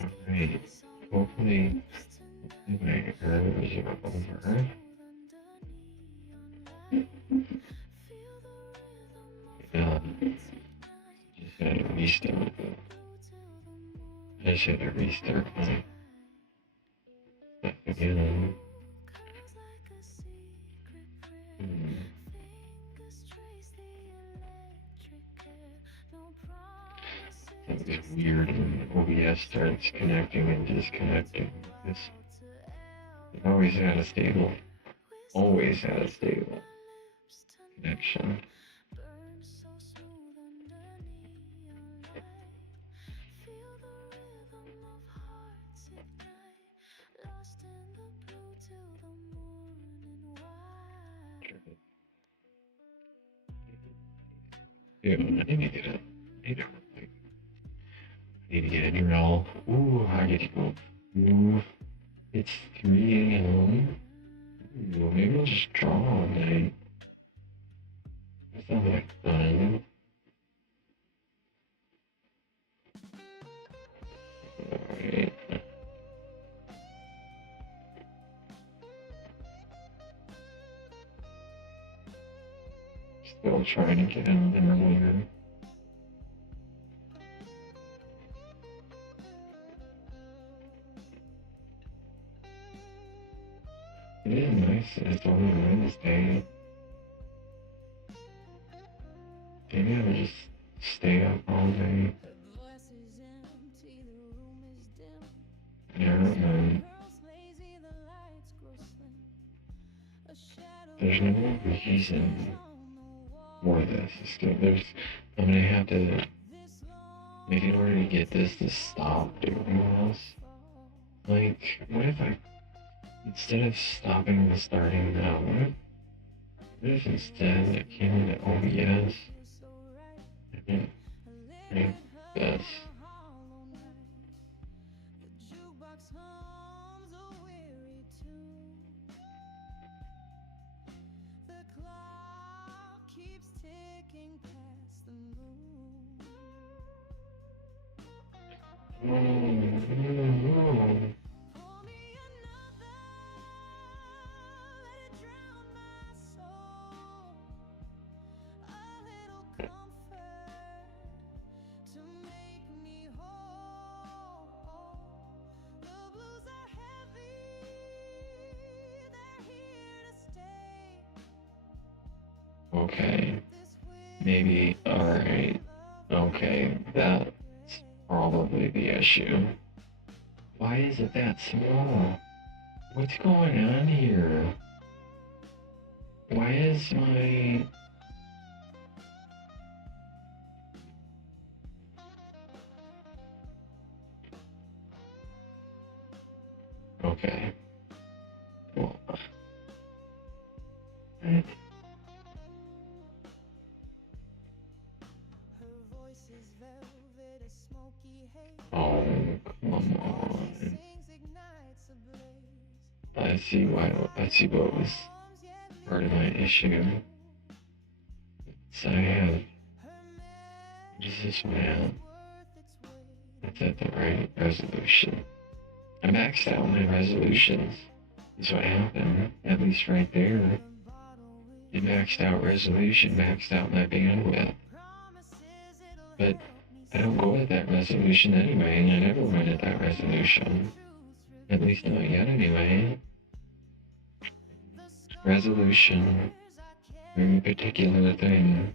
Alright, hopefully my errors are over. Just gotta restart. I should have restart my stuff again. It's weird when OBS starts connecting and disconnecting. It always had a stable connection. Dude, I need to get a new roll. Ooh, I get to go. Ooh, it's 3 a.m. Ooh, maybe I'll just draw all night. That sounds like fun. Alright. Still trying to get in earlier. It is nice that it's only Wednesday. Maybe I would just stay up all day. I don't know. There's no reason for this. I'm gonna have to, like, in order to get this to stop doing this, like, what if I, instead of stopping and starting now, what if instead I came into OBS and like this? No. Okay, maybe, alright, okay, that's probably the issue. Why is it that small? What's going on here? Why is my... Okay. Well... Oh, come on. I see what was part of my issue. So I have... What is this map? That's at the right resolution. I maxed out my resolutions. That's what happened, at least right there. It maxed out resolution, maxed out my bandwidth. But I don't go at that resolution anyway, and I never went at that resolution. At least not yet anyway. Resolution, very particular thing.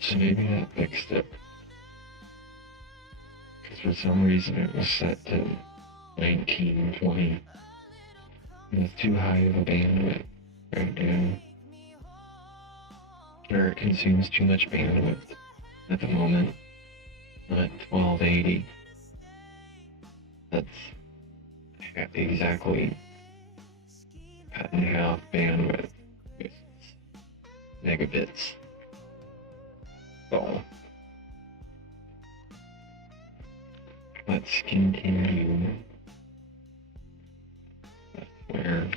So maybe that fixed it. Because for some reason it was set to 1920. And it's too high of a bandwidth right now. Or it consumes too much bandwidth at the moment. At 1280. That's exactly cut in half bandwidth with megabits. So let's continue. That's where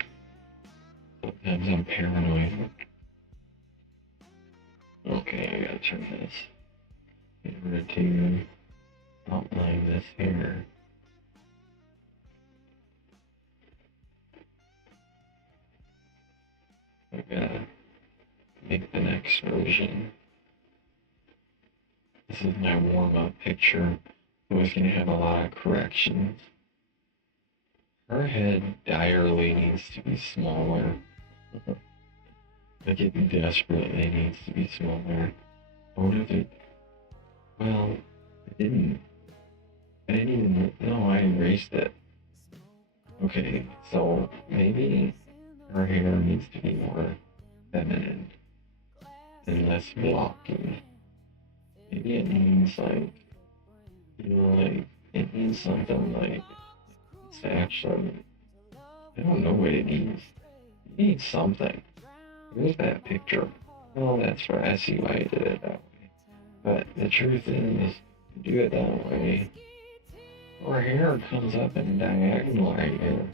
sometimes I'm paranoid. Okay, I gotta turn this in order to outline this here. I gotta make the next version. This is my warm-up picture. It was gonna have a lot of corrections. Her head direly needs to be smaller. Like it desperately needs to be smaller. What if it? Well, it didn't. I didn't even. No, I erased it. Okay, so maybe her hair needs to be more feminine and less blocky. Maybe it needs like, like it needs something like it's actually. I don't know what it needs. It needs something. Where's that picture? Oh, that's right. I see why you did it that way. But the truth is, you do it that way, her hair comes up in diagonal right here.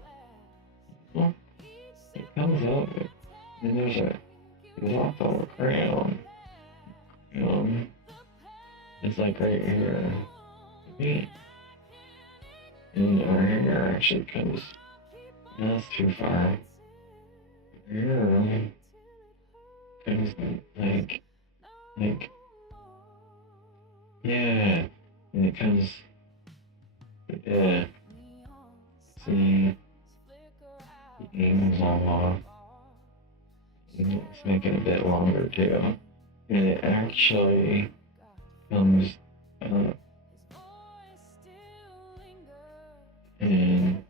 Well, it comes up, and there's a drop of a crown. It's like right here. And our hair actually comes, that's too far. Here comes like, yeah, and it comes, yeah, see, the angle's all off. Let's make it a bit longer too. And it actually comes up and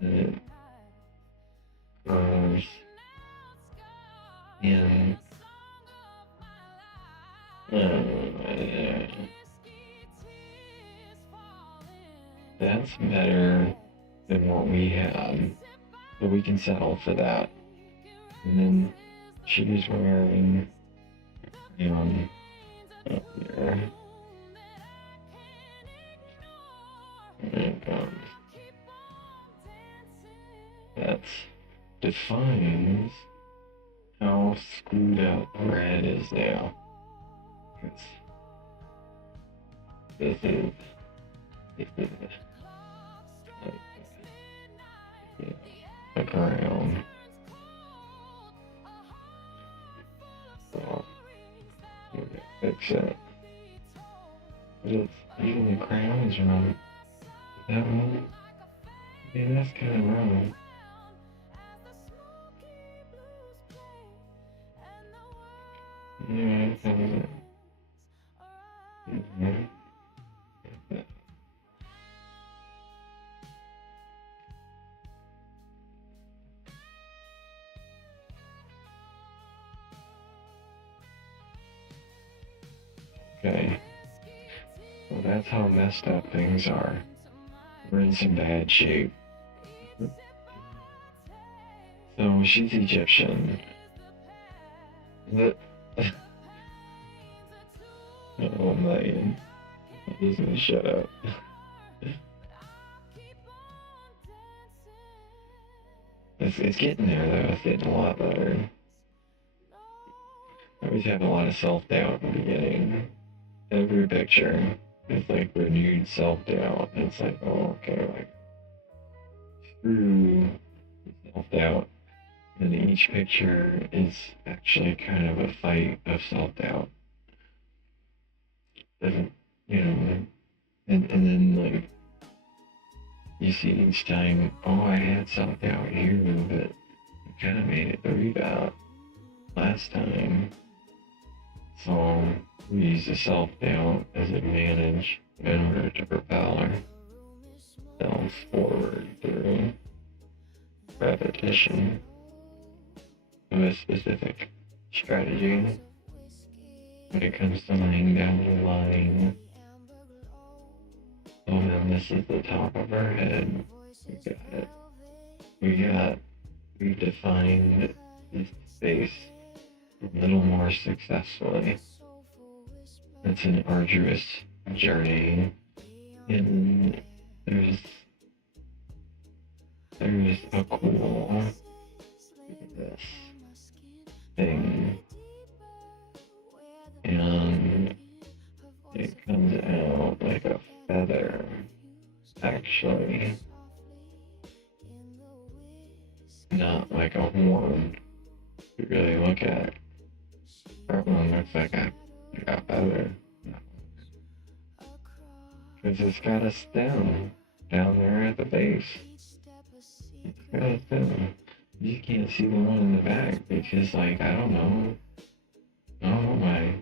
then it curves in. That's better than what we had, but we can settle for that. And then she's wearing up there. There it goes. That defines how screwed up red is now. Because this is like around. So, fix it. But it's even the crown is wrong. That one? Yeah, that's kind of wrong. Yeah, it comes in. Okay. Well, that's how messed up things are. We're in some bad shape. So she's Egyptian. The oh man, he's gonna shut up. It's getting there though. It's getting a lot better. I always have a lot of self-doubt in the beginning. Every picture is like renewed self-doubt. It's like, oh, okay, like through self-doubt. And each picture is actually kind of a fight of self-doubt. Doesn't, and then like you see each time, oh, I had self-doubt here, but I kind of made it through that last time. So we use the self-doubt as advantage in order to propel ourselves forward through repetition of a specific strategy. When it comes to laying down the line, oh, and this is the top of our head. We got it. We defined this space a little more successfully. It's an arduous journey, and there's a cool this thing It comes out like a feather. Actually, not like a horn. If you really look at it, that one looks like a feather. Because it's got a stem down there at the base. It's got a stem. You can't see the one in the back because, like, I don't know. Oh my.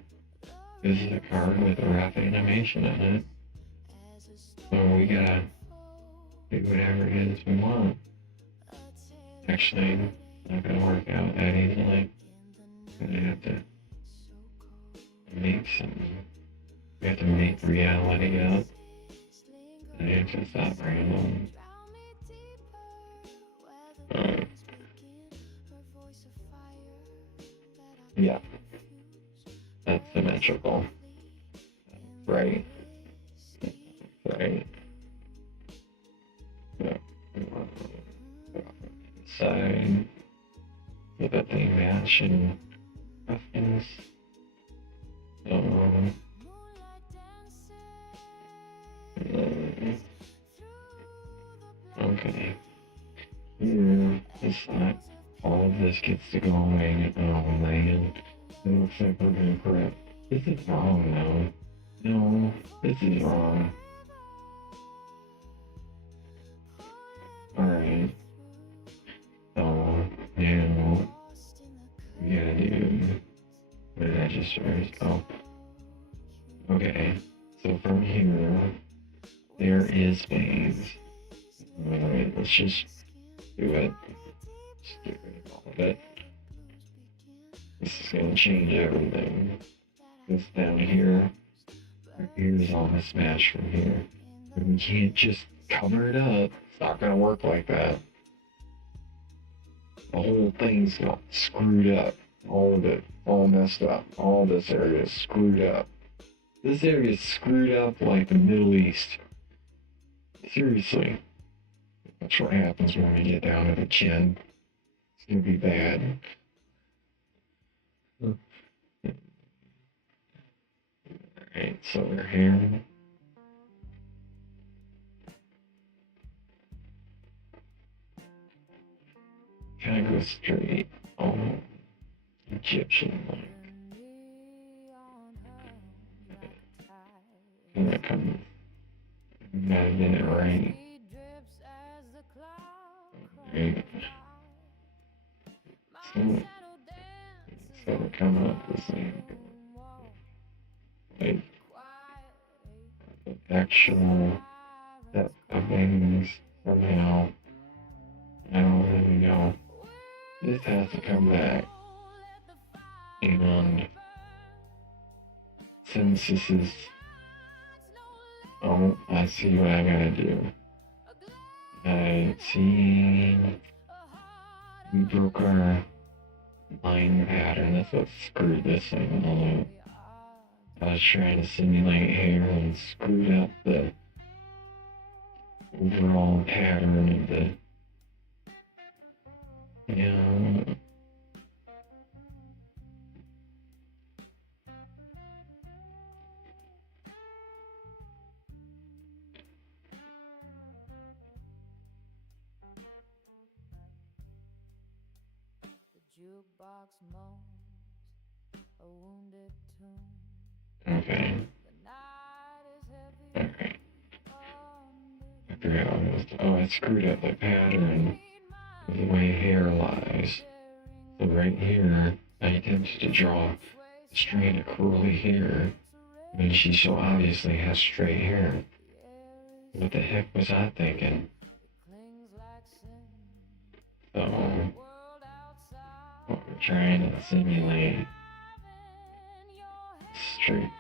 This is a card with a rough animation on it. So we gotta do whatever it is we want. Actually, not gonna work out that easily. Gonna have to make some. We have to make reality up. And have to stop random. Yeah, that's symmetrical. Right. Right. Yeah. Side so that they match in roughness. Okay. Here, this side, all of this gets to go away. Oh man, it looks like we're gonna correct. This is wrong though. No, this is wrong. Alright. So, now, we gotta do, what did I just write? Oh. Okay, so from here, there is space. Alright, let's just do it. Just get rid of all of it. This is gonna change everything. This down here, here's all mismatched from here. And we can't just cover it up. It's not gonna work like that. The whole thing's got screwed up. All of it, all messed up. All this area is screwed up. This area is screwed up like the Middle East. Seriously. That's what happens when we get down to the chin. It's gonna be bad. Alright, so we're here. Kind of go straight. Oh, Egyptian like. I'm gonna come. Gotta get it right. Right. So we're coming up the same. Like, the actual set of things somehow. I don't really know. This has to come back. And since this is, oh, I see what I gotta do. I see we broke our line pattern. That's what screwed this thing all up. I was trying to simulate hair and screwed up the overall pattern of the, yeah. Okay. Alright. I forgot what it was. Oh, I screwed up the pattern of the way hair lies. So right here, I attempted to draw a strand of curly hair when she so obviously has straight hair. What the heck was I thinking? So, what we're trying to simulate straight.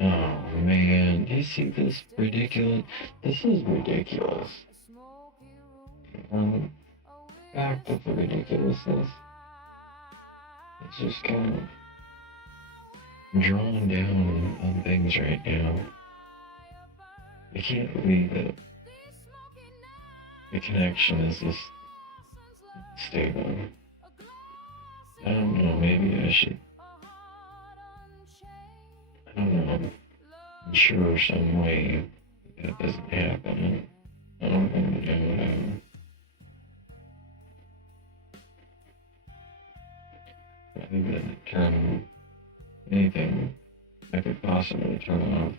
Oh man, do you see this ridiculous? This is ridiculous. Back to the ridiculousness. It's just kind of drawing down on things right now. I can't believe that the connection is this stable. I don't know, maybe I should. I don't know. sure some way that doesn't happen. I don't even know. Rather than turn anything I could possibly turn off.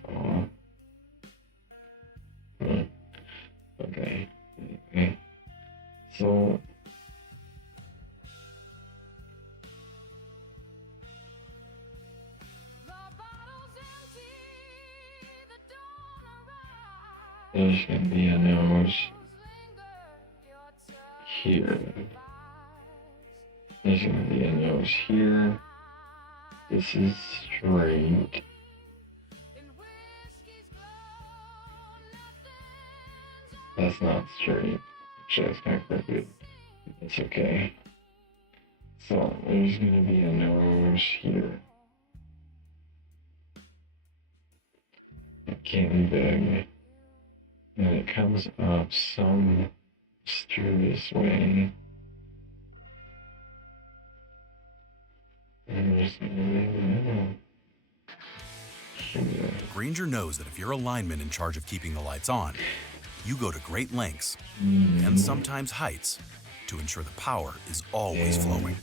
Okay. Okay. So there's gonna be a nose here. There's gonna be a nose here. This is straight. That's not straight. Actually, it's kind of crooked. It's okay. So there's gonna be a nose here. It can't be big. And it comes up some mysterious way. And there's gonna be here. Grainger knows that if you're a lineman in charge of keeping the lights on, you go to great lengths and sometimes heights to ensure the power is always flowing.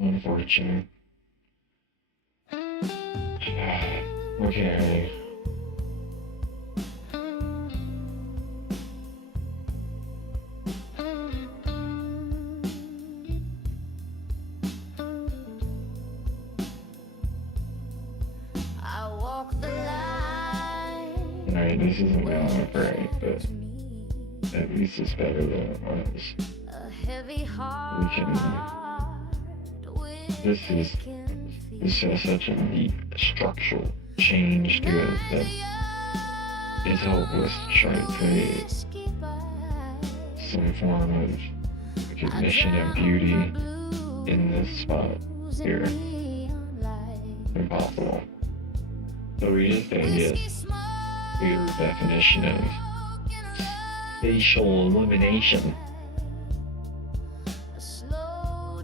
Unfortunate. Okay. Alright, this isn't going up right, but at least it's better than it was. We can. This has such a deep structural change to it that it's hopeless to try to create some form of recognition and beauty in this spot here. Impossible. So we just gotta get your definition of spatial illumination. So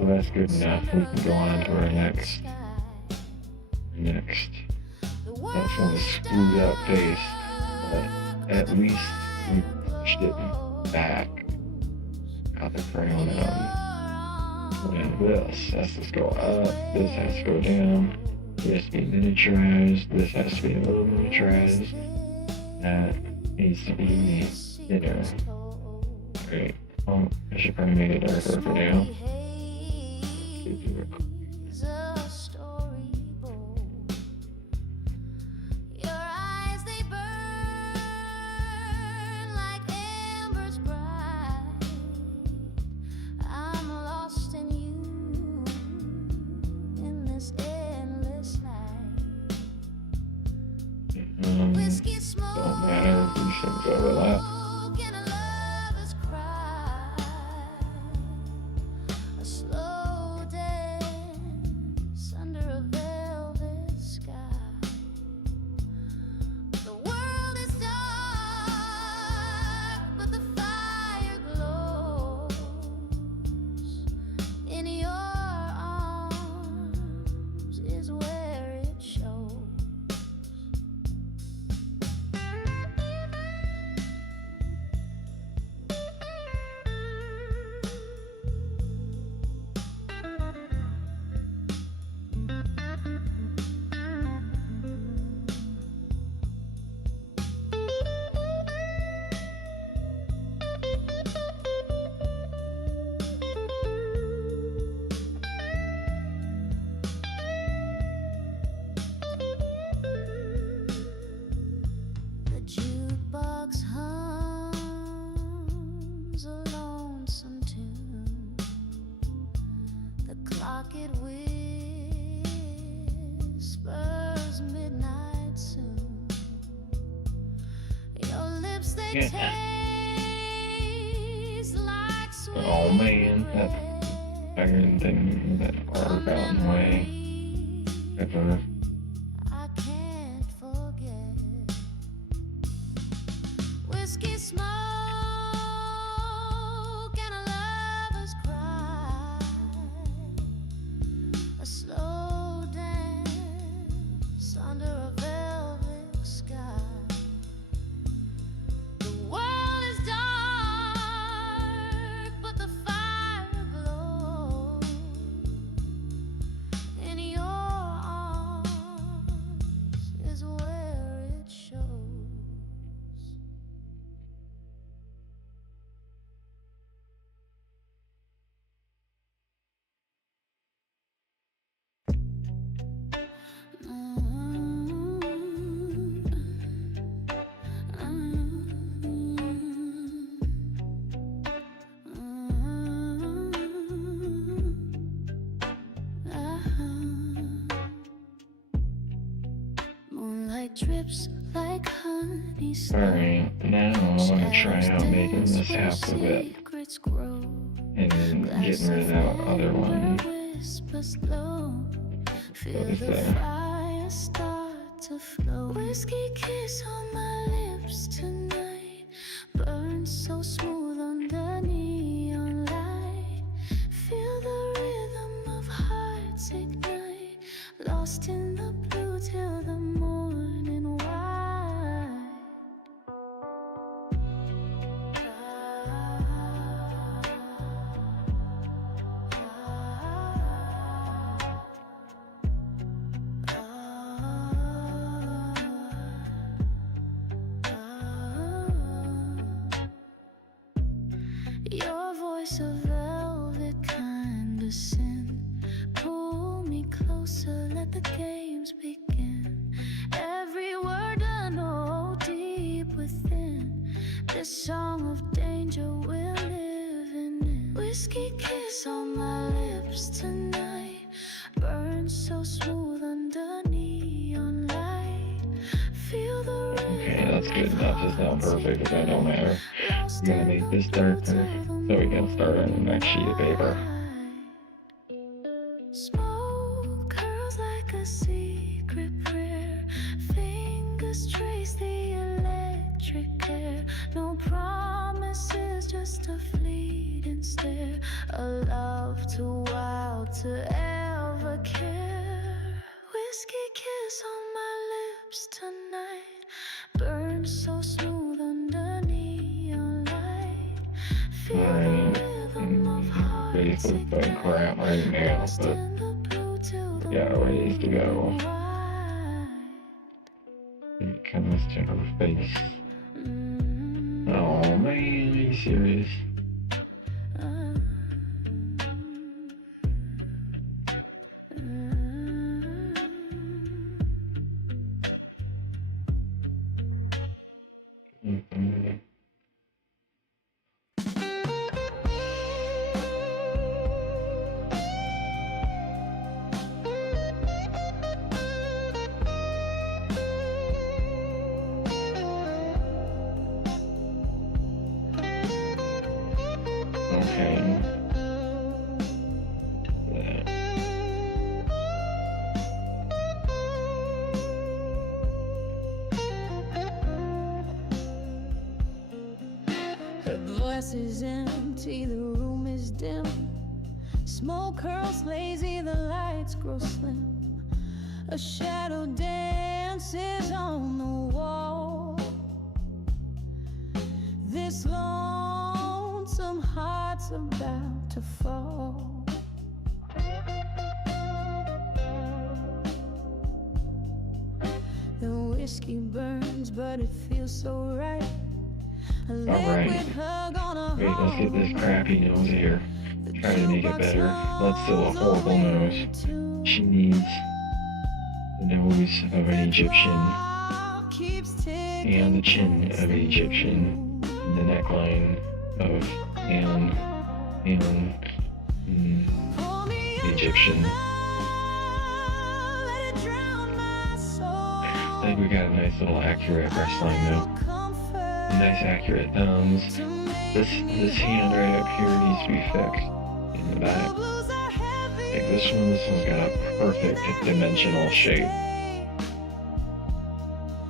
that's good enough. We can go on to our next. That's one screwed up face, but at least we pushed it back. Got the crayon out. And this has to go up. This has to go down. This has to be miniaturized. This has to be a little miniaturized. That needs to be thinner. Alright. Oh, I should probably make it darker for now. Don't matter if these things overlap. It whispers midnight soon. Your lips they taste like sweet. Oh man, that fucking thing that arc out in the way. Ever. I can't forget. Whiskey smoke and a lover's cry. A slow dance under a drips like honey. Alright, now I'm gonna try out making this half of it. And then getting rid of that other one. What is that? Whiskey kiss on my lips tonight, burn so smooth under neon light. Feel the rhythm of hearts ignite, lost in the blue till the morning white. Your voice a velvet kind of sin. Pull me closer, let the games begin. Every word I know deep within. This song of danger we're living in. Whiskey kiss on my lips tonight, burn so smooth under neon light. Feel the Okay, that's good enough. It's not perfect, but that don't matter. I'm gonna make this darker so we can start on the next sheet of paper. Smoke curls like a secret prayer. Fingers trace the electric air. No promises, just a fleeting stare. A love too wild to ever care. Whiskey kiss on my lips tonight, burn so smooth under neon light. Feel the rhythm of hearts Basically putting crap right now, but yeah, ways to go. It comes to her face. Oh man, are you serious? Mm-mm. Okay. That. The voice is empty, the room is dim. Smoke curls lazy, the lights grow slim. A shadow dances on the wall. This lonesome heart's about to fall. The whiskey burns, but it feels so right. A Alright. liquid hug on a Wait, let's get this crappy nose here. Try to make it better. That's still a horrible nose. She needs the nose of an Egyptian and the chin of an Egyptian and the neckline of an Egyptian. I think we got a nice little accurate wrestling though. Nice accurate thumbs. This hand right up here needs to be fixed in the back. Like this one's got a perfect dimensional shape.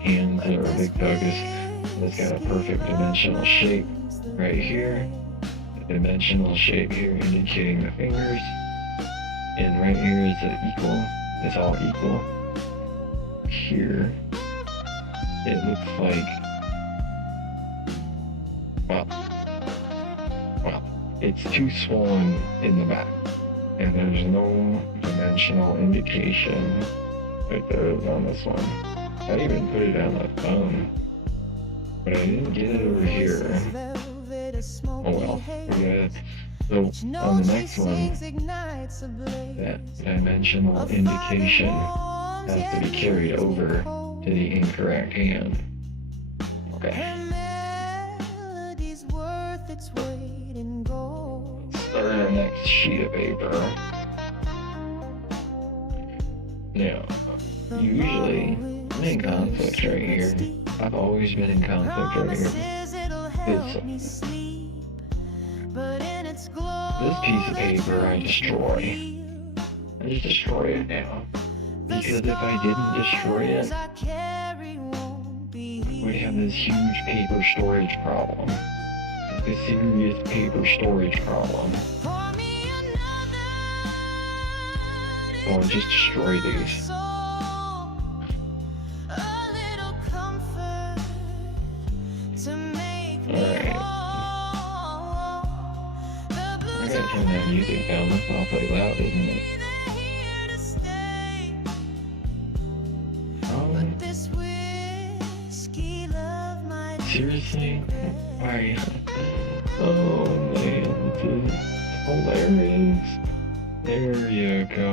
Hands that are a big focus. It's got a perfect dimensional shape right here. A dimensional shape here indicating the fingers. And right here is equal. It's all equal. Here, it looks like well, it's too swollen in the back, and there's no dimensional indication like there is on this one. I even put it on the thumb, but I didn't get it over here. Oh well, we're gonna, so on the next one, that dimensional indication has to be carried over to the incorrect hand. Okay. Start our next sheet of paper. Now, usually I'm in conflict right here. I've always been in conflict right here. This piece of paper I destroy. I just destroy it now. Because if I didn't destroy it, we'd have this huge paper storage problem. Like a serious paper storage problem. So I'll just destroy these. Alright. I gotta turn that music down. That's awfully loud, isn't it? Seriously? Why? Oh man, this is hilarious. There you go.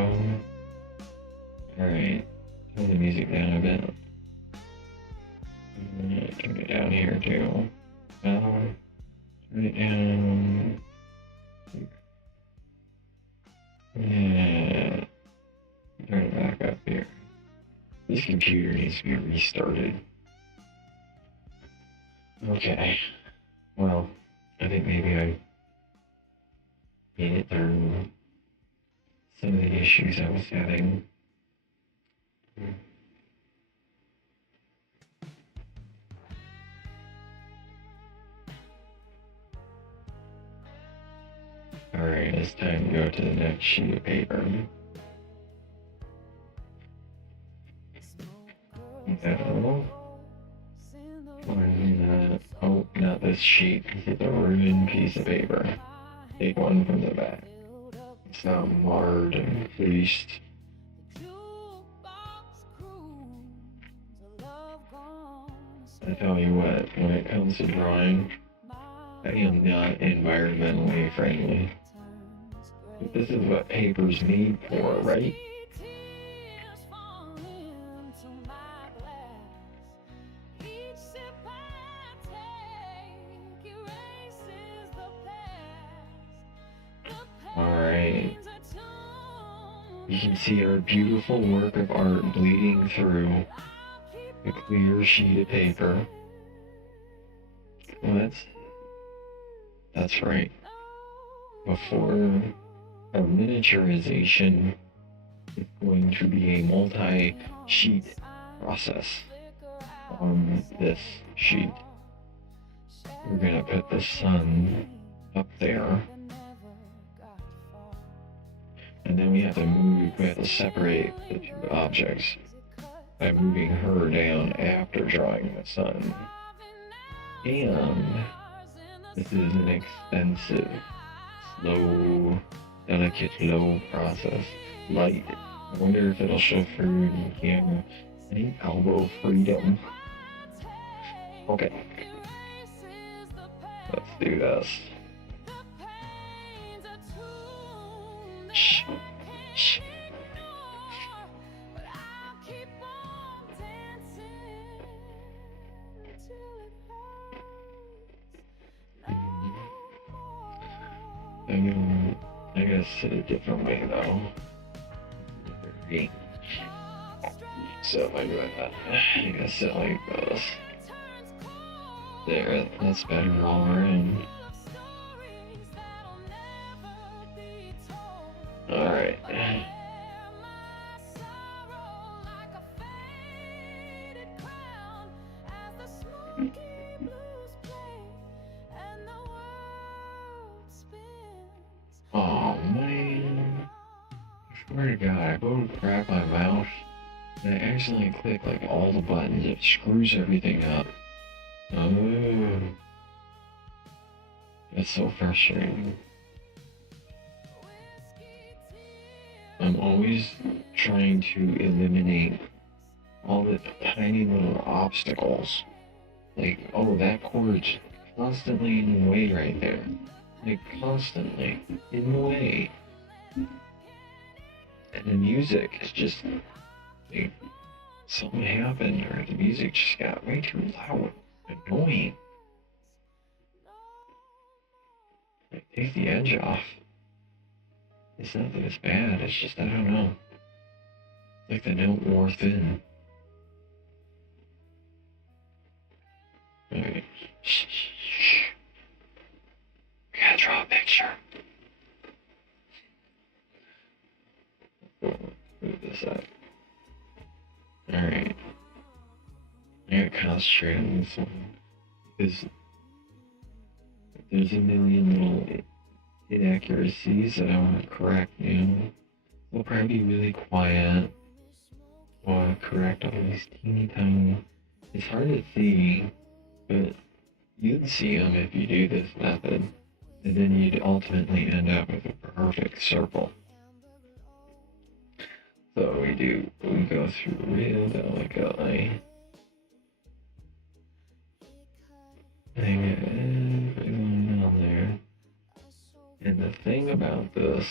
Alright, turn the music down a bit. Turn it down here too. Turn it down. Yeah. Turn it back up here. This computer needs to be restarted. Okay. Well, I think maybe I made it through some of the issues I was having. Alright, it's time to go to the next sheet of paper. No. Oh, not this sheet. It's a ruined piece of paper. Take one from the back. It's now marred and creased. I tell you what, when it comes to drawing, I am not environmentally friendly. But this is what paper's made for, right? Alright. You can see our beautiful work of art bleeding through a clear sheet of paper. What? That's right. Before our miniaturization, it's going to be a multi-sheet process on this sheet. We're gonna put the sun up there. And then we have to separate the two objects by moving her down after drawing the sun. And this is an expensive, slow, delicate, low process. Light. I wonder if it'll show through in the camera. I need elbow freedom. Okay. Let's do this. Shh. Shh. I gotta sit a different way though. So like that. I gotta sit like this. There, that's better all around. Alright. Oh man. I swear to God, I go to grab my mouse and I accidentally click like all the buttons. It screws everything up. Oh. It's so frustrating. I'm always trying to eliminate all the tiny little obstacles. Like, oh, that cord's constantly in the way right there. Like, constantly in the way. And the music is just, like, something happened, or the music just got way too loud, annoying. Like, take the edge off. It's not that it's bad, it's just, I don't know. Like the note wore thin. Shh, shh, shh. We gotta draw a picture. Move this up. Alright. I gotta concentrate on this one. Because there's a million little inaccuracies that I want to correct now. We'll probably be really quiet while I correct all these teeny tiny. It's hard to see, but you'd see them if you do this method, and then you'd ultimately end up with a perfect circle. So we go through real delicately. Hang everything on there. And the thing about this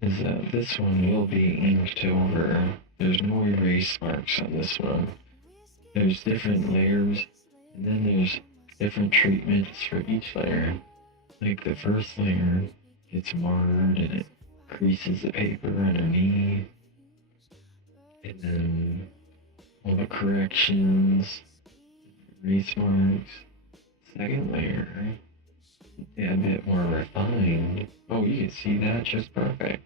is that this one will be inked over. There's no erase marks on this one. There's different layers, and then there's different treatments for each layer. Like the first layer gets marred and it creases the paper underneath. And then all the corrections, erase marks. Second layer, a bit more refined. Oh, you can see that just perfect.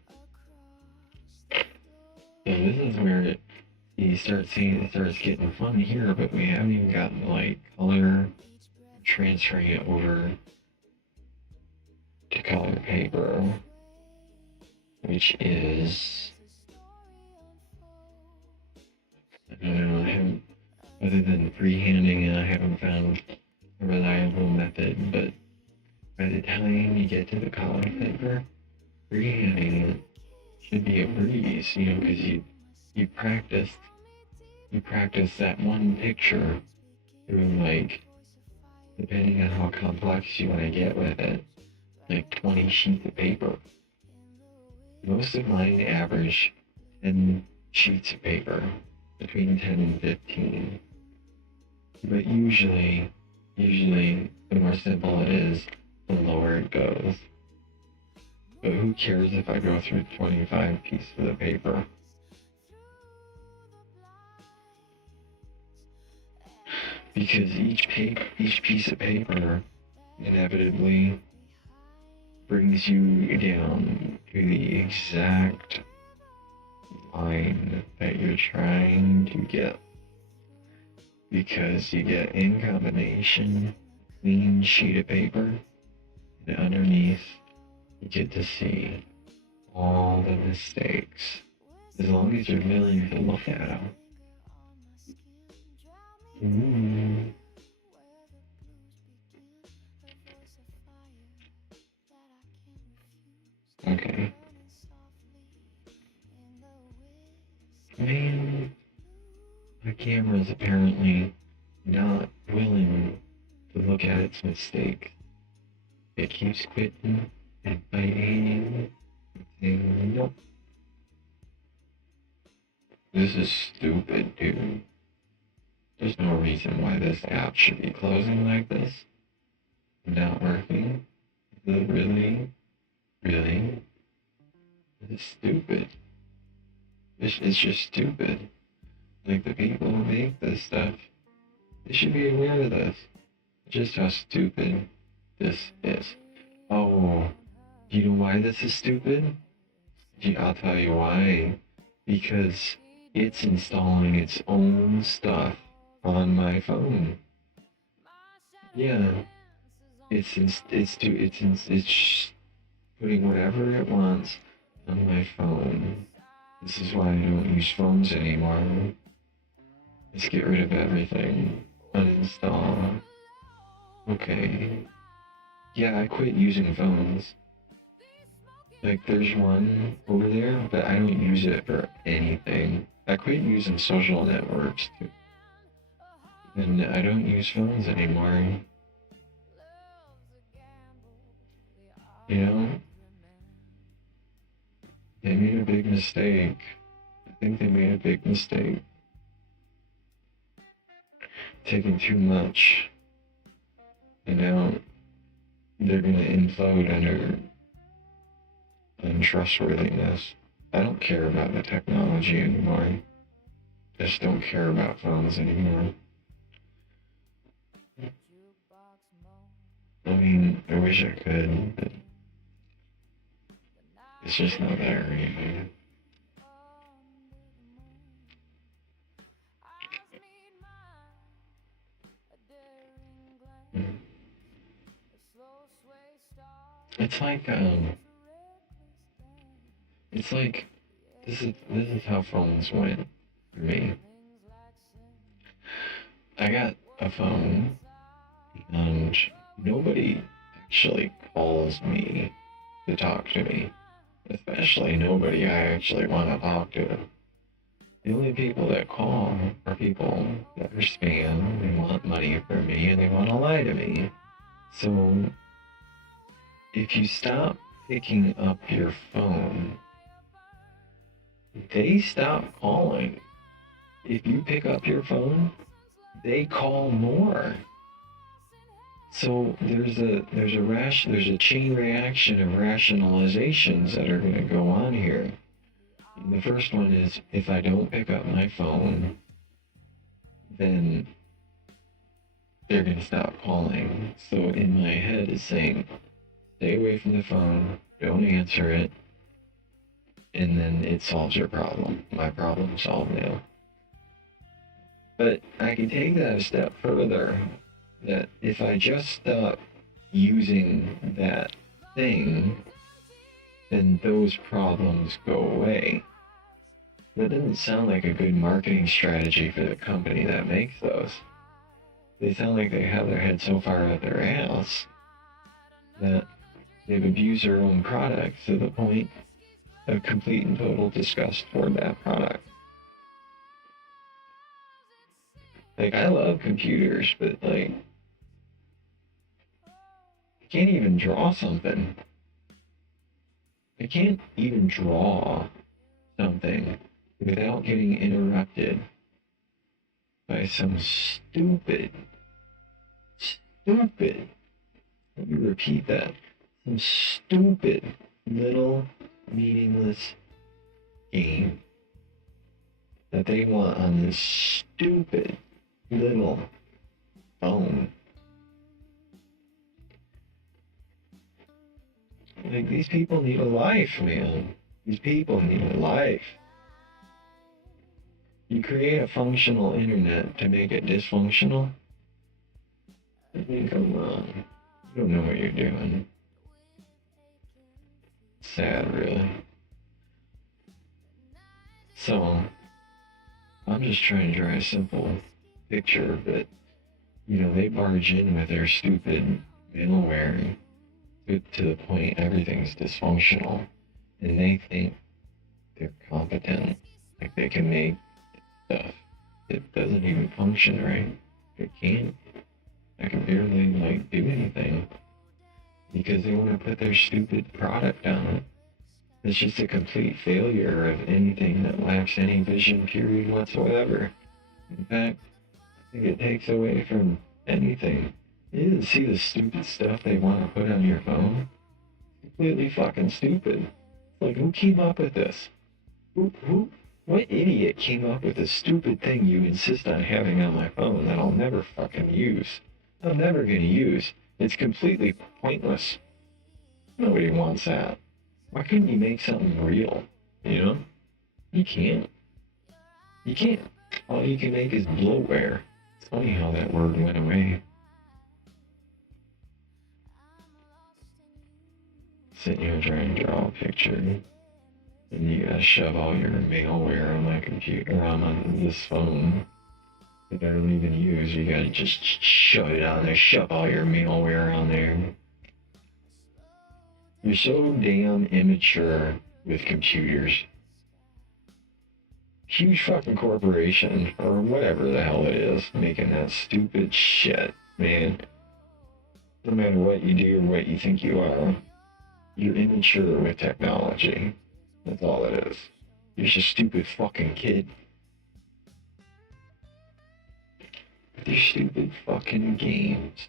So this is where you start seeing it starts getting fun here, but we haven't even gotten to like color, transferring it over to color paper, which is, I don't know, other than freehanding it, I haven't found a reliable method, but by the time you get to the color paper, freehanding it should be a breeze, because you practiced that one picture through, like, depending on how complex you want to get with it, like 20 sheets of paper. Most of mine average 10 sheets of paper, between 10 and 15. But usually, the more simple it is, the lower it goes. But who cares if I go through 25 pieces of paper? Because each piece of paper inevitably brings you down to the exact line that you're trying to get. Because you get, in combination, clean sheet of paper, and underneath you get to see all the mistakes, as long as you're willing to look at them. Okay. Man, my camera is apparently not willing to look at its mistake. It keeps quitting and biting and saying, nope. This is stupid, dude. There's no reason why this app should be closing like this. Not working. Really? Really? It's stupid. It's just stupid. Like, the people who make this stuff, they should be aware of this. Just how stupid this is. Oh, you know why this is stupid? I'll tell you why. Because it's installing its own stuff on my phone. Yeah. It's putting whatever it wants on my phone. This is why I don't use phones anymore. Let's get rid of everything. Uninstall. Okay. Yeah, I quit using phones. Like, there's one over there, but I don't use it for anything. I quit using social networks too. And I don't use phones anymore. You know? They made a big mistake. I think they made a big mistake. Taking too much. And now they're gonna implode under untrustworthiness. I don't care about the technology anymore. Just don't care about phones anymore. I mean, I wish I could, but it's just not there anymore. It's like it's like this is how phones went for me. I got a phone and nobody actually calls me to talk to me. Especially nobody I actually want to talk to. The only people that call are people that are spam, they want money from me, and they want to lie to me. So, if you stop picking up your phone, they stop calling. If you pick up your phone, they call more. So there's a chain reaction of rationalizations that are going to go on here. The first one is if I don't pick up my phone, then they're going to stop calling. So in my head is saying, stay away from the phone, don't answer it, and then it solves your problem. My problem solved now. But I can take that a step further, that if I just stop using that thing, then those problems go away. That doesn't sound like a good marketing strategy for the company that makes those. They sound like they have their head so far up their ass that they've abused their own product to the point of complete and total disgust toward that product. Like, I love computers, but like, I can't even draw something. I can't even draw something without getting interrupted by some stupid, let me repeat that, some stupid little meaningless game that they want on this stupid little phone. Like, these people need a life, man. These people need a life. You create a functional internet to make it dysfunctional? I mean, come on. You don't know what you're doing. Sad, really. So, I'm just trying to draw a simple picture, but, they barge in with their stupid malware to the point everything's dysfunctional, and they think they're competent, like they can make stuff. It doesn't even function right. It can't. I can barely, do anything because they want to put their stupid product on it. It's just a complete failure of anything that lacks any vision period whatsoever. In fact, I think it takes away from anything. You didn't see the stupid stuff they want to put on your phone? Completely fucking stupid. Like, who came up with this? What idiot came up with this stupid thing you insist on having on my phone that I'll never fucking use? I'm never gonna use. It's completely pointless. Nobody wants that. Why couldn't you make something real? You can't. You can't. All you can make is bloatware. It's funny how that word went away. Sitting here trying to draw a picture, and you gotta shove all your malware on my computer, on this phone that I don't even use. You gotta just shove it on there, shove all your malware on there. You're so damn immature with computers. Huge fucking corporation, or whatever the hell it is, making that stupid shit, man. No matter what you do or what you think you are, you're immature with technology. That's all it is. You're just a stupid fucking kid. With your stupid fucking games.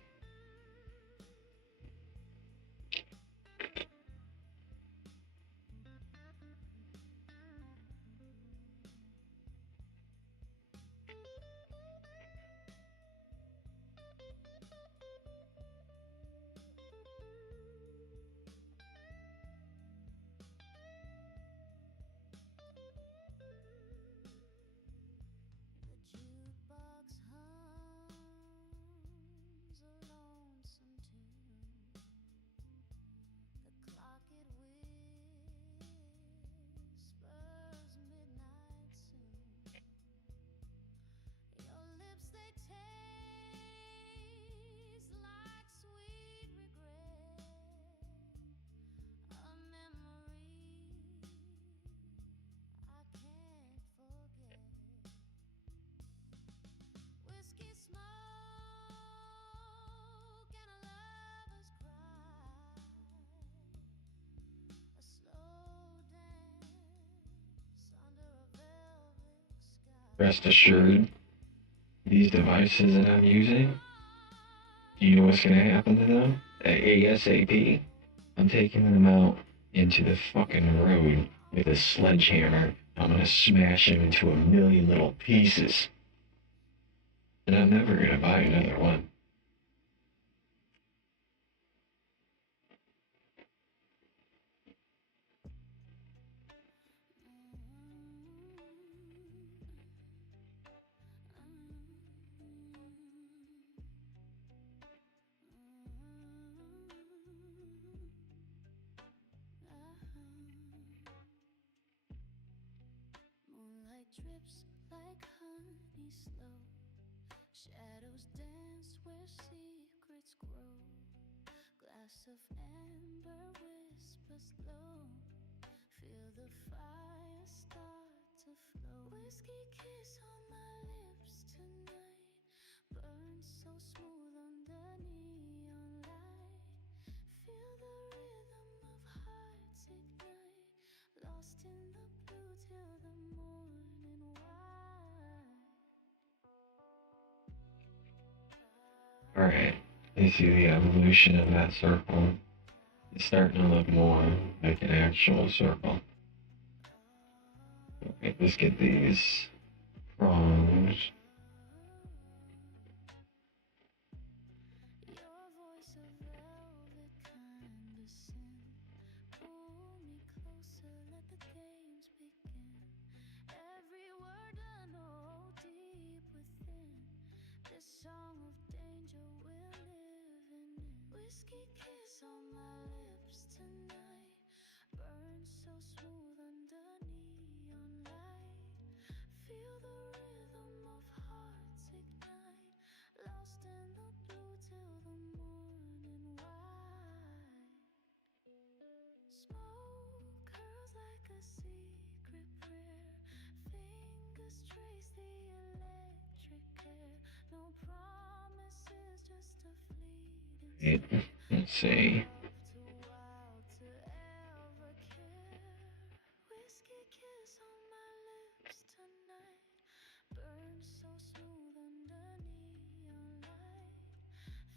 rest assured, these devices that I'm using, do you know what's gonna happen to them? ASAP. I'm taking them out into the fucking road with a sledgehammer. I'm gonna smash them into a million little pieces. And I'm never gonna buy another one. Moonlight drips like honey slow. Shadows dance where secrets grow. Glass of amber whispers low. Feel the fire start to flow. Whiskey kiss on my lips tonight. Burn so smooth under neon light. Feel the rhythm of hearts ignite. Lost in the blue till the morning white. Alright, you see the evolution of that circle. It's starting to look more like an actual circle. Okay, let's get these prongs. Your voice of velvet kind of sin. Pull me closer, let the games begin. Every word I know deep within. This song of danger we're living in. Whiskey kiss on my lips tonight. Burn so smooth under neon light. Feel the rhythm of hearts ignite. Lost in the blue till the morning white. Smoke curls like a secret prayer. Fingers trace the electric air. No promises, just a fleeting Let's see. too wild to ever care. Whiskey kiss on my lips tonight. Burn so smooth under neon light.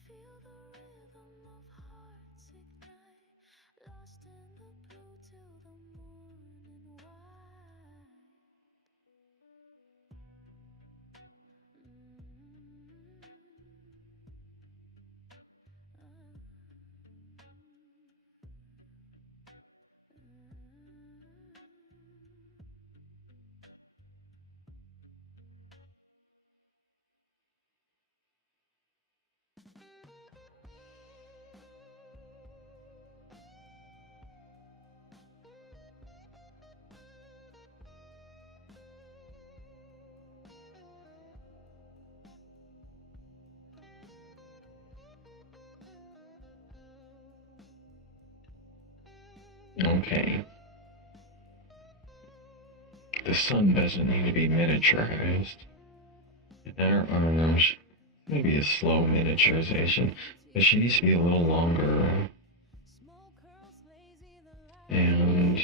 Feel the rhythm of hearts ignite. Lost in the blue till the morning white. Okay. The sun doesn't need to be miniaturized. And our arms, maybe a slow miniaturization, but she needs to be a little longer. And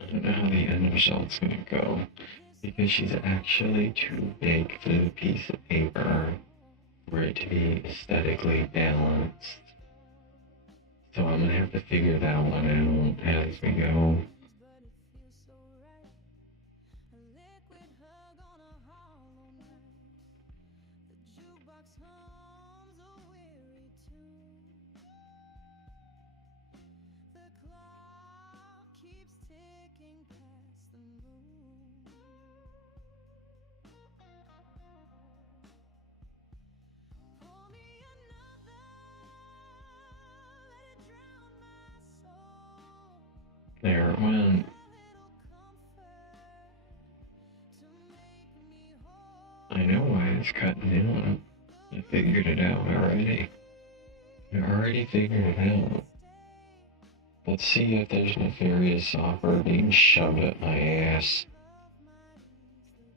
I don't know how the end result's gonna go, because she's actually too big for the piece of paper for it to be aesthetically balanced. So I'm gonna have to figure that one out as we go. There, when I know why it's cutting down. I figured it out already. I already figured it out. Let's see if there's nefarious software being shoved up my ass.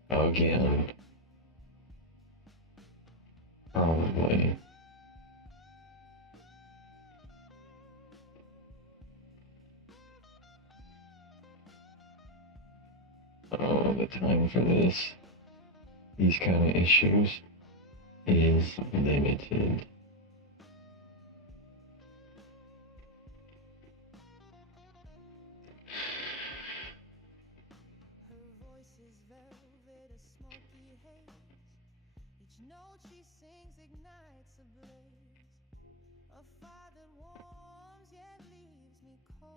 Again. Probably. the time for these kind of issues is limited.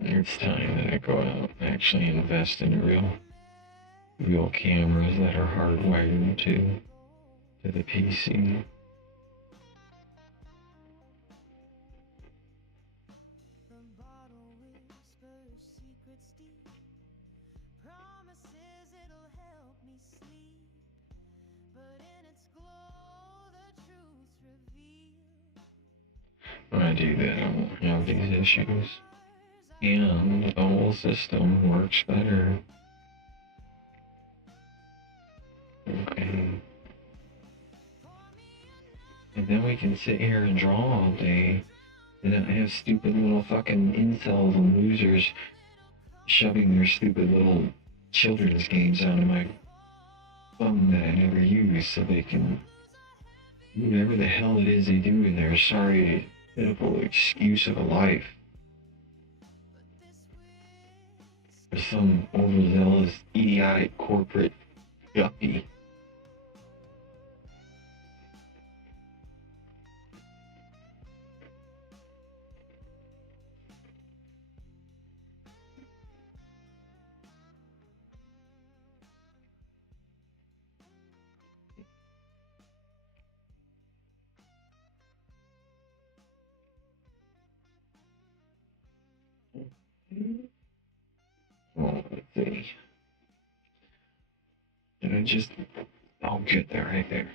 It's time that I go out and actually invest in real cameras that are hardwired to the PC. When I do that, I won't have these issues. And the whole system works better. Okay. And then we can sit here and draw all day and not have stupid little fucking incels and losers shoving their stupid little children's games onto my phone that I never use so they can do whatever the hell it is they do in their sorry, pitiful excuse of a life. For some overzealous, idiotic corporate yuppie. Well, let's see. Did I just... Oh, good, they're right there.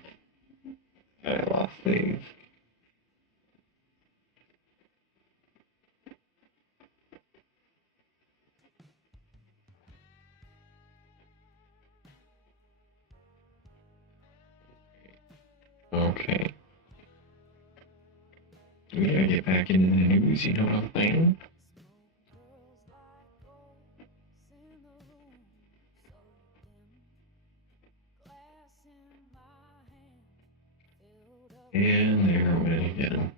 I lost these. Okay. We gotta get back into the news, you know what I'm saying? And there it went again.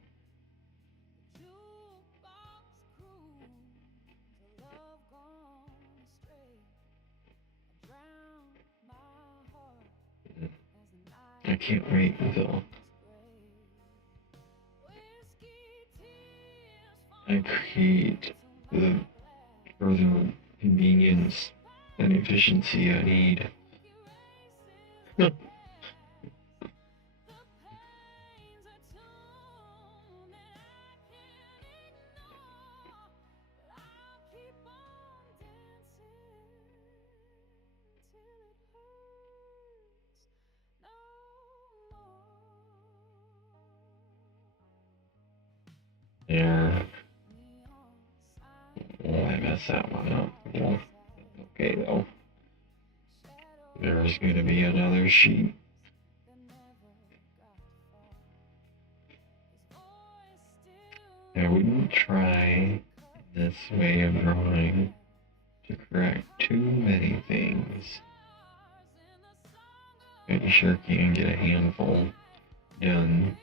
I can't wait until I create the further convenience and efficiency I need. There. Oh, I messed that one up. Well, okay, though. There's gonna be another sheet. I wouldn't try this way of drawing to correct too many things. You sure can get a handful done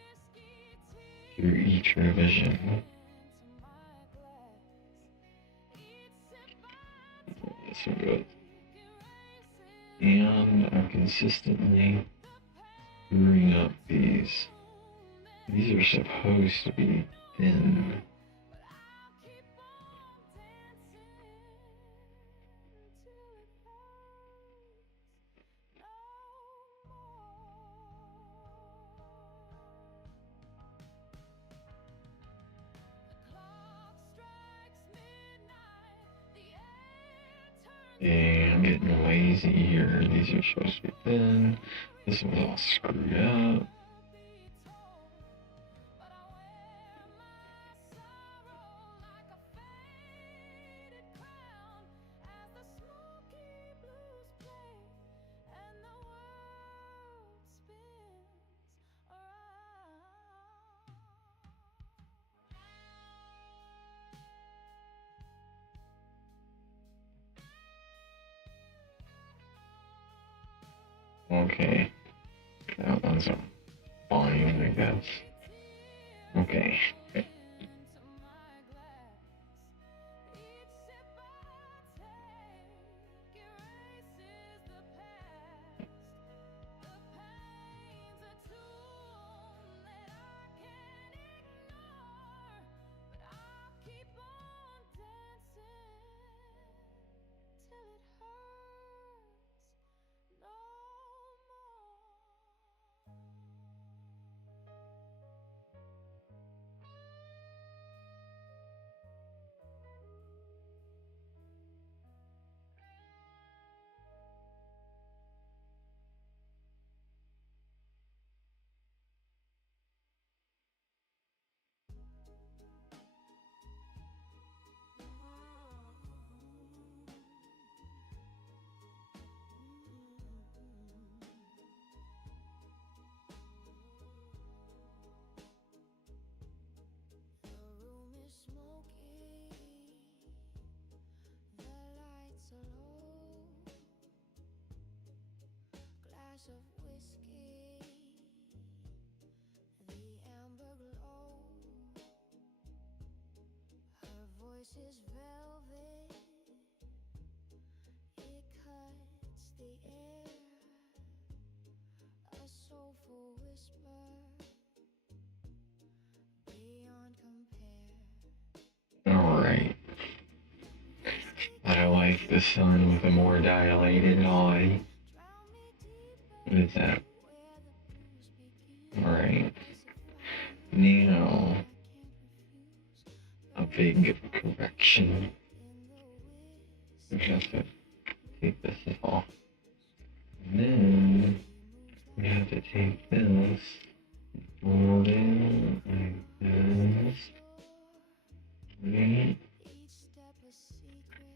through each revision. This one goes. And I'm consistently screwing up these. These are supposed to be thin. And I'm getting lazy here. These are supposed to be thin. This one's all screwed up. Okay. That one's fine, I guess. Okay. Of whiskey, the amber glow. Her voice is velvet, it cuts the air. A soulful whisper, beyond compare. Alright. I like the sun with a more dilated eye. What is that? Alright. Now, a big correction. We have to take this off. And then, we have to take this, fold it like this. Right?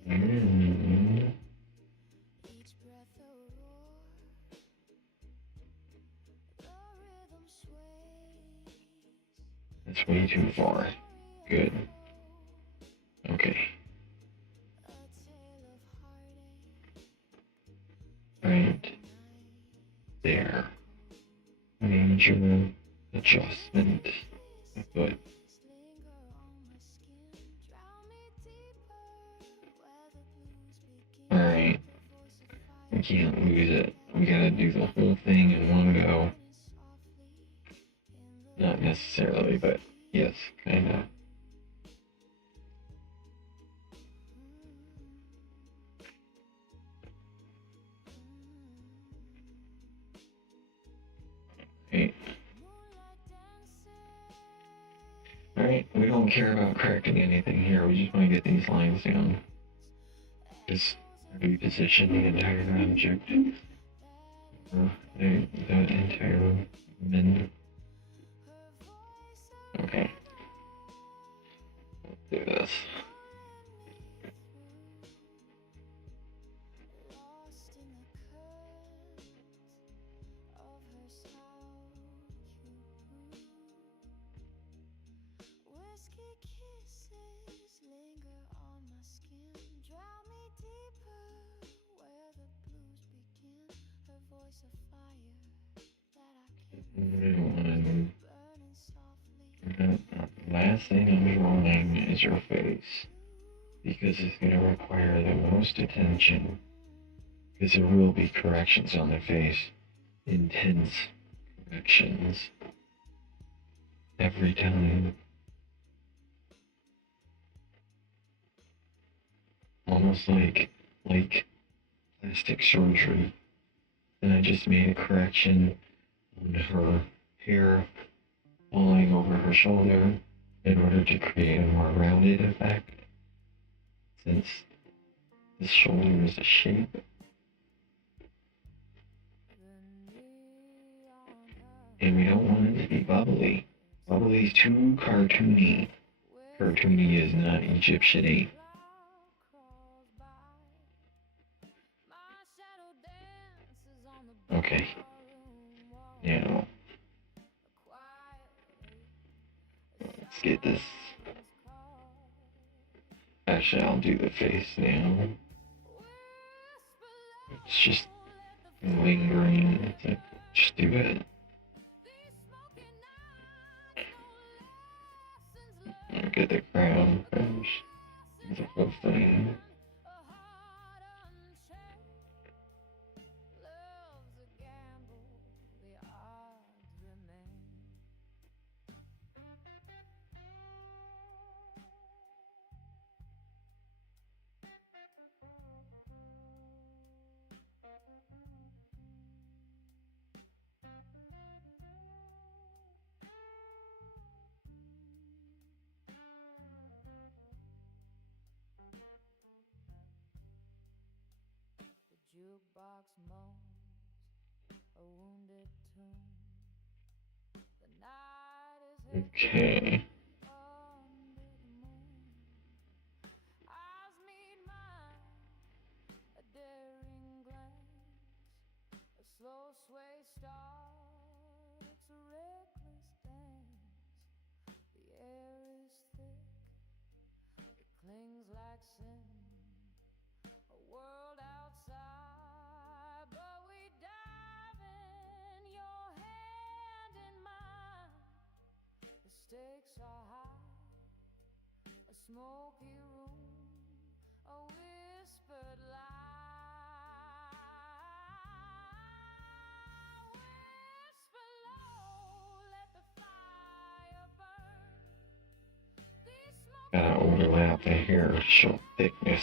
And that's way too far. Good. Okay. Right there. Major adjustment. Good. Alright. We can't lose it. We gotta do the whole thing in one go. Not necessarily, but yes, kinda. Right. Alright, we don't care about correcting anything here, we just want to get these lines down. Just reposition the entire object. The entire min. Okay. Let's do this. Last thing I'm drawing is your face, because it's going to require the most attention, because there will be corrections on the face, intense corrections, every time. Almost like plastic surgery. And I just made a correction on her hair falling over her shoulder in order to create a more rounded effect, since this shoulder is a shape. And we don't want it to be bubbly. Bubbly is too cartoony. Cartoony is not Egyptian-y. Okay. Now, let's get this. Actually, I'll do the face now. It's just lingering. It's like, just do it. I'll get the crown first. As opposed to Jukebox moans a wounded tune. The night is okay. under the moon. Eyes meet mine, a daring glance, a slow sway start. It's a reckless dance. The air is thick, it clings like sin. A world outside, but we dive in, your hand in mine. The stakes are high, a smoky room, a whispered lie. Whisper low, let the fire burn. These smoke Gotta overlap the hair to show thickness.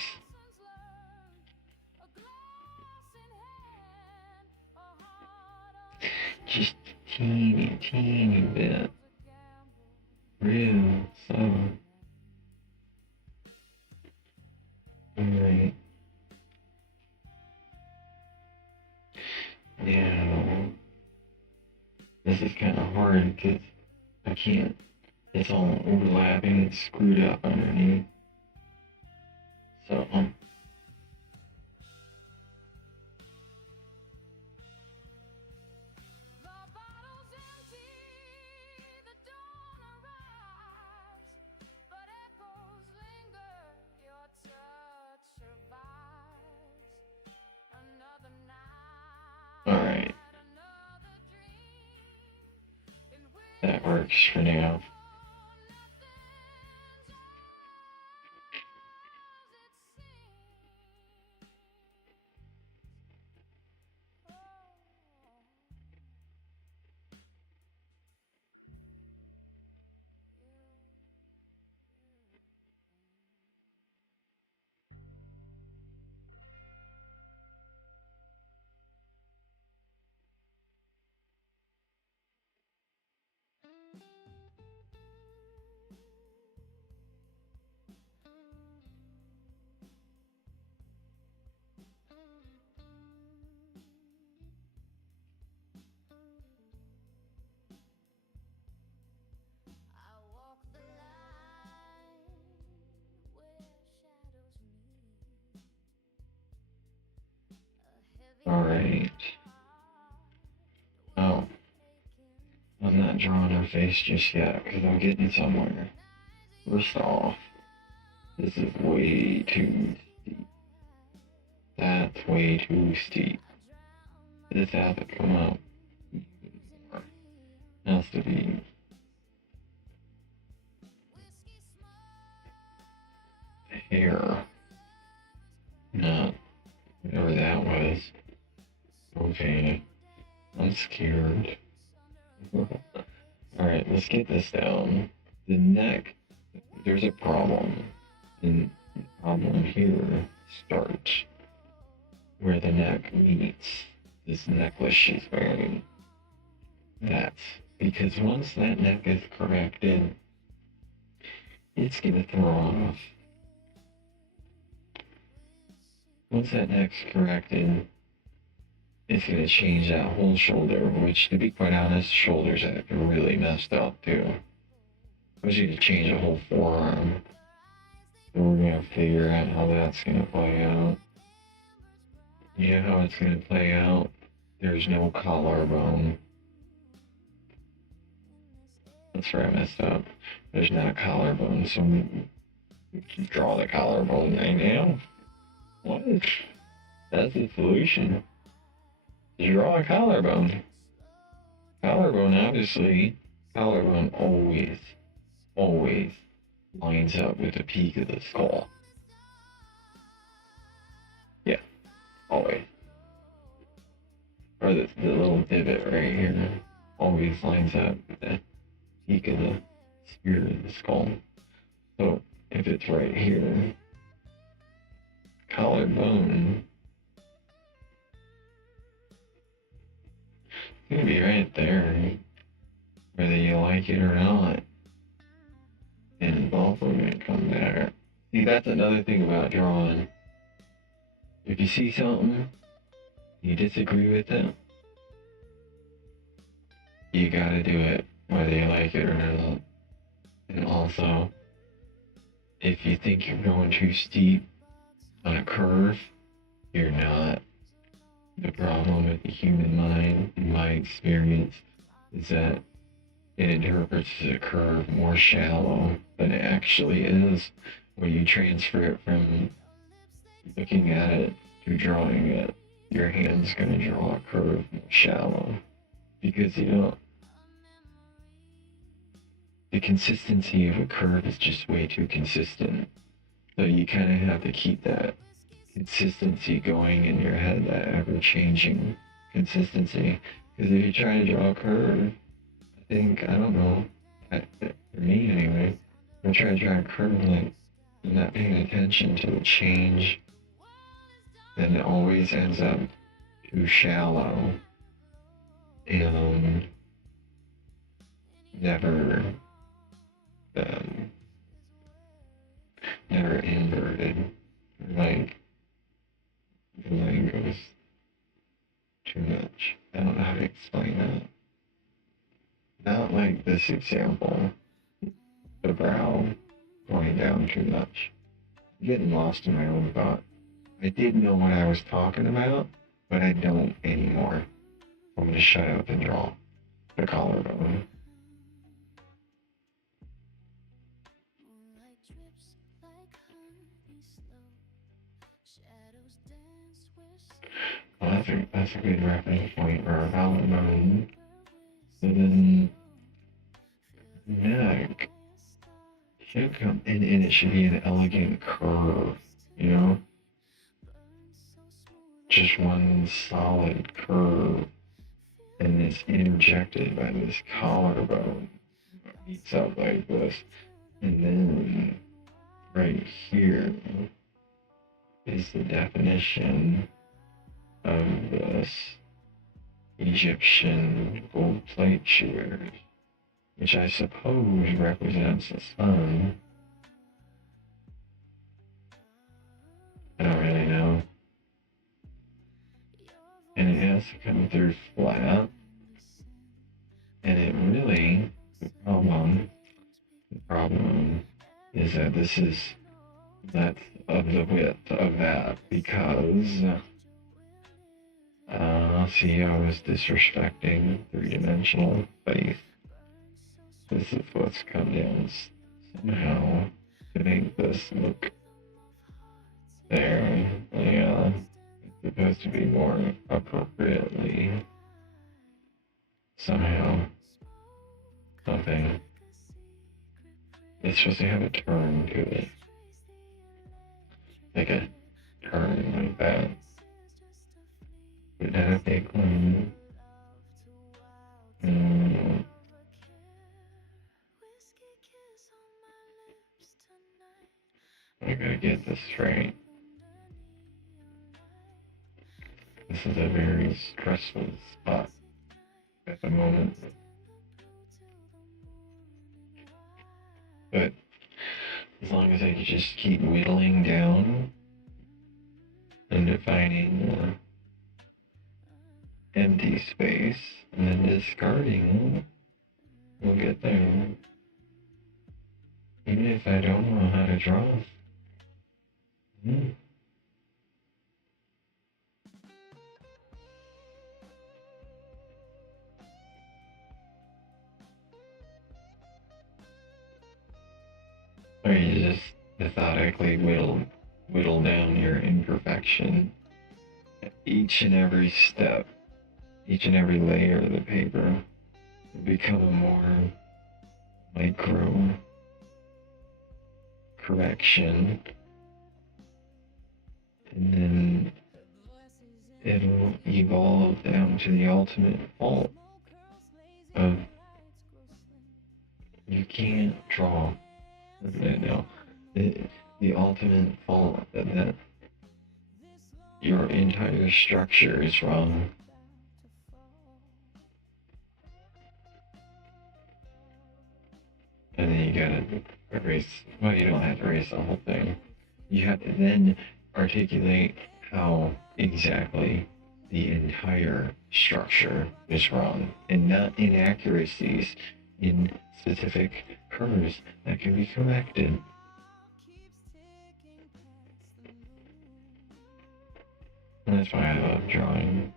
Just a teeny bit. Real subtle. Alright. Now, this is kind of hard because I can't. It's all overlapping and screwed up underneath. So, alright. That works for now. Alright. Oh. I'm not drawing her face just yet because I'm getting somewhere. First off, this is way too steep. That's way too steep. This has to come up. Has to be. Hair. Not whatever that was. Okay. I'm scared. Alright, let's get this down. The neck, there's a problem. And the problem here starts where the neck meets this necklace she's wearing. That's because once that neck is corrected, it's gonna throw off. Once that neck's corrected, it's going to change that whole shoulder, which, to be quite honest, shoulders are really messed up, too. I was going to change the whole forearm. So we're going to figure out how that's going to play out. You know how it's going to play out? There's no collarbone. That's where I messed up. There's not a collarbone, so we can draw the collarbone right now. What? That's the solution. Draw a collarbone. Collarbone, obviously, collarbone always lines up with the peak of the skull. Yeah, always. Or the little divot right here always lines up with the peak of the spear of the skull. So if it's right here, collarbone, it's gonna be right there, whether you like it or not. And it's also gonna come there. See, that's another thing about drawing. If you see something, you disagree with it, you gotta do it, whether you like it or not. And also, if you think you're going too steep on a curve, you're not. The problem with the human mind, in my experience, is that it interprets a curve more shallow than it actually is when you transfer it from looking at it to drawing it. Your hand's going to draw a curve more shallow because the consistency of a curve is just way too consistent. So you kind of have to keep that consistency going in your head, that ever-changing consistency. Because if you try to draw a curve, I don't know, for me anyway, if I try to draw a curve like I'm not paying attention to the change, then it always ends up too shallow and never inverted. Like the line goes too much. I don't know how to explain that. Not like this example, the brow going down too much. Getting lost in my own thought. I did know what I was talking about, but I don't anymore. I'm gonna shut up and draw the collarbone. Well, that's a good reference point for a collarbone. So then neck should come and it should be an elegant curve, just one solid curve, and it's interjected by this collarbone. It meets up like this, and then right here is the definition of this Egyptian gold plate shears, which I suppose represents the sun. I don't really know. And it has to come through flat. And it really, the problem is that this is that's of the width of that, because see, I was disrespecting three-dimensional space. This is what's come down somehow to make this look there. Yeah, it's supposed to be more appropriately somehow something. It's supposed to have a turn to it, like a turn like that. But not a big one. I gotta get this straight. This is a very stressful spot at the moment. But as long as I can just keep whittling down and defining empty space and then discarding it, we'll get there. Even if I don't know how to draw. Or you just methodically whittle down your imperfection at each and every step each and every layer of the paper will become a more micro correction, and then it'll evolve down to the ultimate fault of you can't draw. No, the ultimate fault that your entire structure is wrong. And then you gotta erase, well, you don't have to erase the whole thing. You have to then articulate how exactly the entire structure is wrong, and not inaccuracies in specific curves that can be corrected. And that's why I love drawing.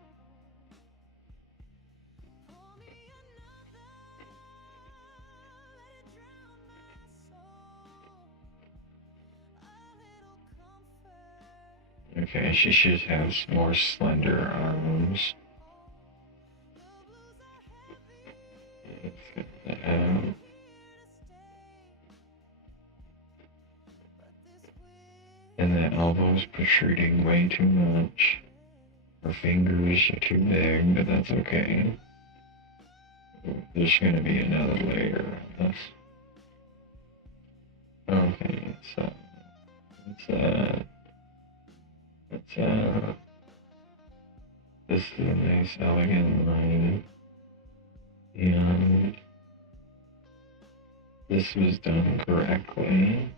Okay, she should have more slender arms. Let's get that out. And the elbow's protruding way too much. Her fingers are too big, but that's okay. There's gonna be another layer of this. Okay, so this is a nice elegant line, and this was done correctly.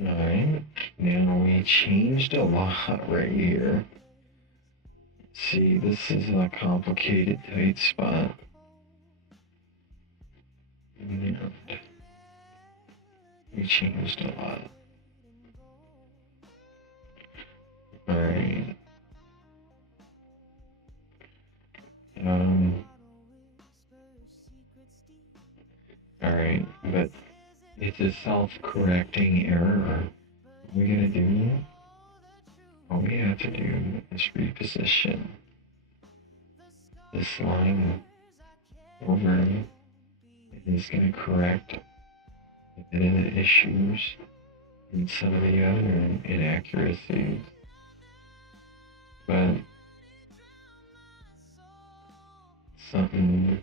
Alright, now we changed a lot right here. See, this is a complicated tight spot. And we changed a lot. Alright. Alright, but it's a self-correcting error. What we're gonna do, all we have to do is reposition this line over. It is gonna correct a bit of the issues and some of the other inaccuracies. But something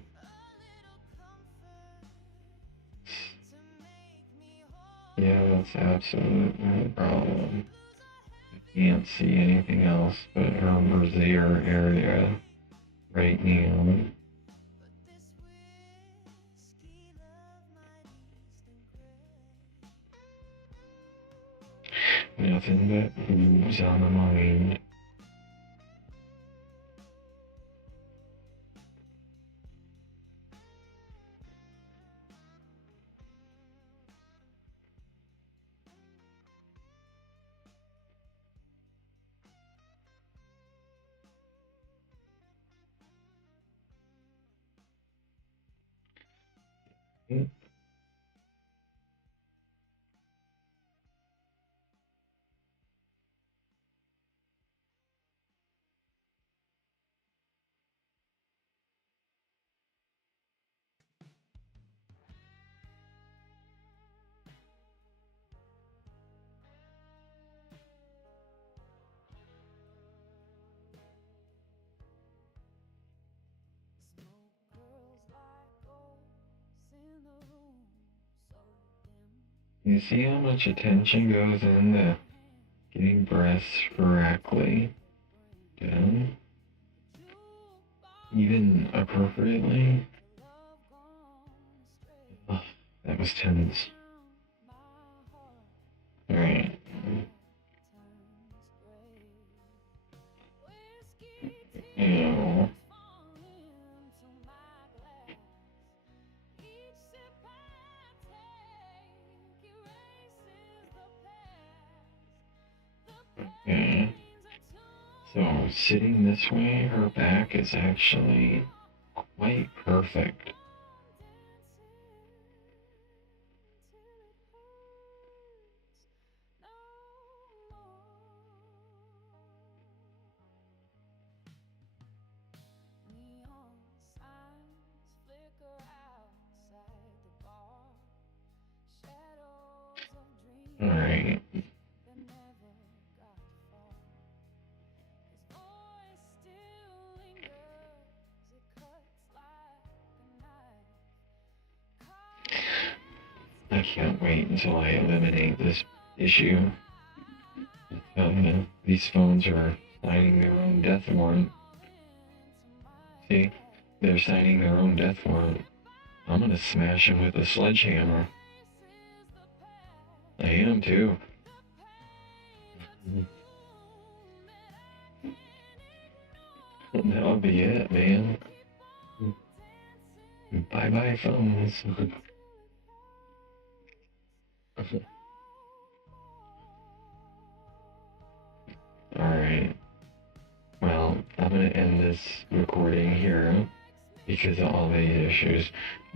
yeah, that's absolutely no problem. I can't see anything else but her brassiere area right now. Nothing but boobs on the mind. You see how much attention goes into getting breasts correctly done? Even appropriately? Oh, that was tense. Alright. Ew. Okay. So, sitting this way, her back is actually quite perfect. I can't wait until I eliminate this issue. These phones are signing their own death warrant. See, they're signing their own death warrant. I'm gonna smash them with a sledgehammer. I am too. That'll be it, man. Bye-bye phones. Alright. Well, I'm gonna end this recording here because of all these issues.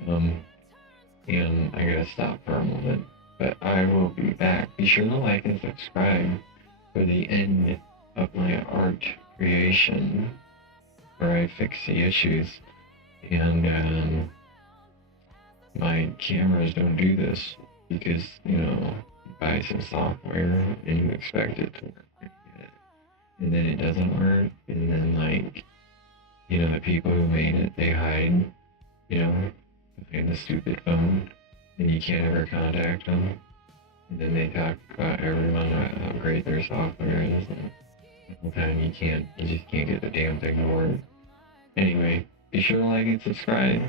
And I gotta stop for a moment. But I will be back. Be sure to like and subscribe for the end of my art creation where I fix the issues. And my cameras don't do this because, you know, you buy some software and you expect it to work. And then it doesn't work. And then, like, you know, the people who made it, they hide, you know, behind the stupid phone. And you can't ever contact them. And then they talk about everyone, how great their software is. And the whole time you just can't get the damn thing to work. Anyway, be sure to like and subscribe.